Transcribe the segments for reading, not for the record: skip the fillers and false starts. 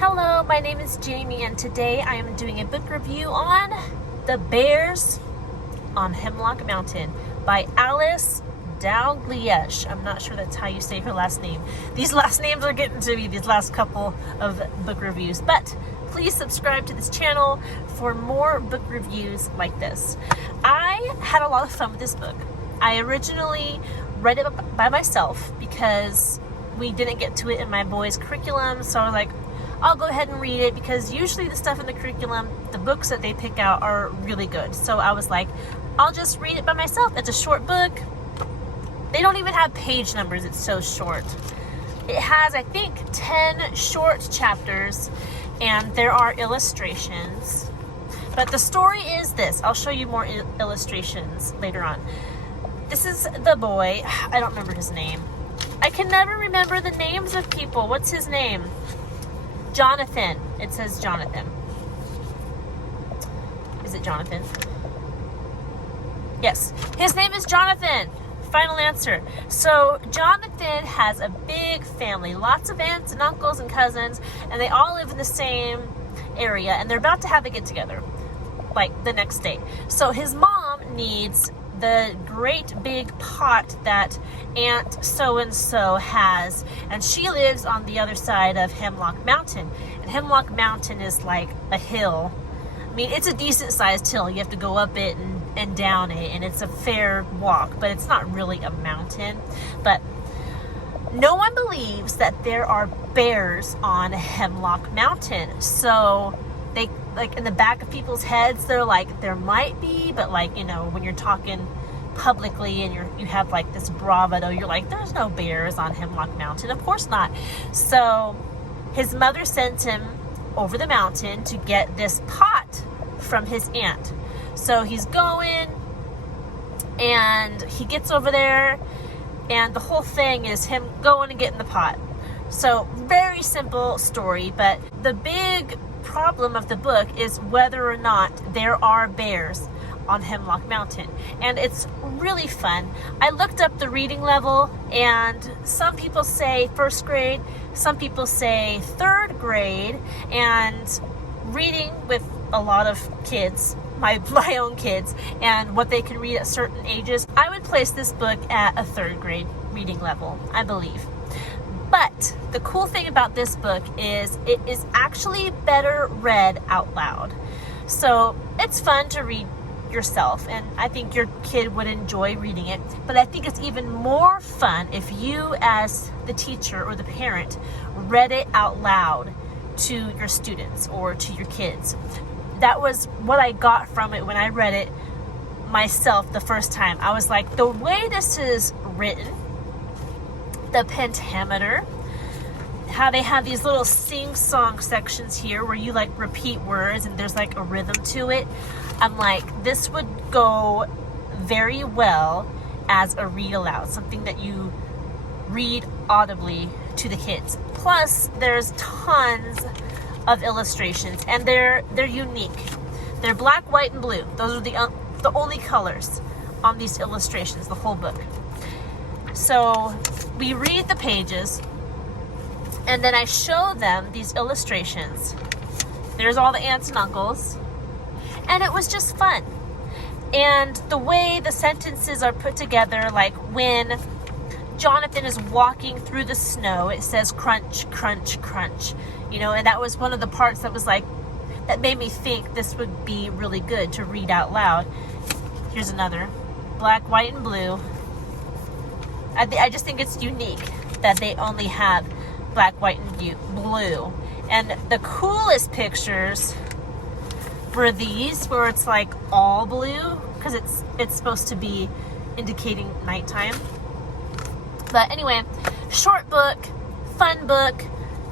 Hello, my name is Jamie, and today I am doing a book review on The Bears on Hemlock Mountain by Alice Dalgliesh. I'm not sure that's how you say her last name. These last names are getting to me these last couple of book reviews, but please subscribe to this channel for more book reviews like this. I had a lot of fun with this book. I originally read it by myself because we didn't get to it in my boys' curriculum, so I was like, I'll go ahead and read it because usually the stuff in the curriculum, the books that they pick out are really good. So I was like, I'll just read it by myself. It's a short book. They don't even have page numbers. It's so short. It has, I think, 10 short chapters, and there are illustrations. But the story is this. I'll show you more illustrations later on. This is the boy. I don't remember his name. I can never remember the names of people. What's his name? Jonathan. It says Jonathan. Is it Jonathan? Yes. His name is Jonathan. Final answer. So Jonathan has a big family. Lots of aunts and uncles and cousins. And they all live in the same area. And they're about to have a get-together. Like the next day. So his mom needs the great big pot that Aunt so-and-so has, and she lives on the other side of Hemlock Mountain, and Hemlock Mountain is like a hill. I mean, it's a decent sized hill. You have to go up it and down it, and it's a fair walk, but it's not really a mountain. But no one believes that there are bears on Hemlock Mountain, so they, like, in the back of people's heads, they're like, there might be, but like, you know, when you're talking publicly and you have like this bravado, you're like, there's no bears on Hemlock Mountain. Of course not. So his mother sends him over the mountain to get this pot from his aunt. So he's going, and he gets over there, and the whole thing is him going and getting the pot. So very simple story, but the big problem of the book is whether or not there are bears on Hemlock Mountain, and it's really fun. I looked up the reading level, and some people say first grade, some people say third grade, and reading with a lot of kids, my own kids, and what they can read at certain ages, I would place this book at a third grade reading level, I believe. But the cool thing about this book is it is actually better read out loud. So it's fun to read yourself, and I think your kid would enjoy reading it. But I think it's even more fun if you, as the teacher or the parent, read it out loud to your students or to your kids. That was what I got from it when I read it myself the first time. I was like, the way this is written, the pentameter, how they have these little sing-song sections here where you like repeat words and there's like a rhythm to it. I'm like, this would go very well as a read aloud, something that you read audibly to the kids. Plus, there's tons of illustrations, and they're unique. They're black, white, and blue. Those are the only colors on these illustrations, the whole book. So we read the pages, and then I show them these illustrations. There's all the aunts and uncles, and it was just fun. And the way the sentences are put together, like when Jonathan is walking through the snow, it says crunch, crunch, crunch. You know, and that was one of the parts that was like, that made me think this would be really good to read out loud. Here's another. Black, white, and blue. I just think it's unique that they only have black, white, and blue. And the coolest pictures were these, where it's like all blue, because it's supposed to be indicating nighttime. But anyway, short book, fun book,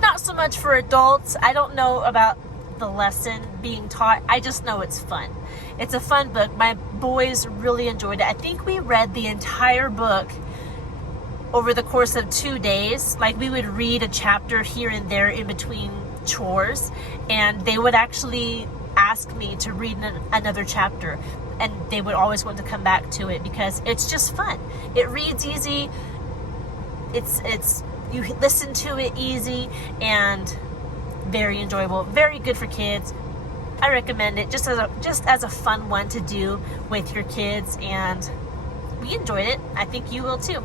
not so much for adults. I don't know about the lesson being taught. I just know it's fun. It's a fun book. My boys really enjoyed it. I think we read the entire book over the course of 2 days. Like, we would read a chapter here and there in between chores, and they would actually ask me to read another chapter, and they would always want to come back to it because it's just fun. It reads easy. It's you listen to it easy, and very enjoyable, very good for kids. I recommend it just as a fun one to do with your kids, and we enjoyed it. I think you will too.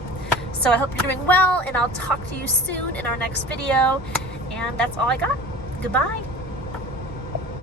So I hope you're doing well, and I'll talk to you soon in our next video. And that's all I got. Goodbye.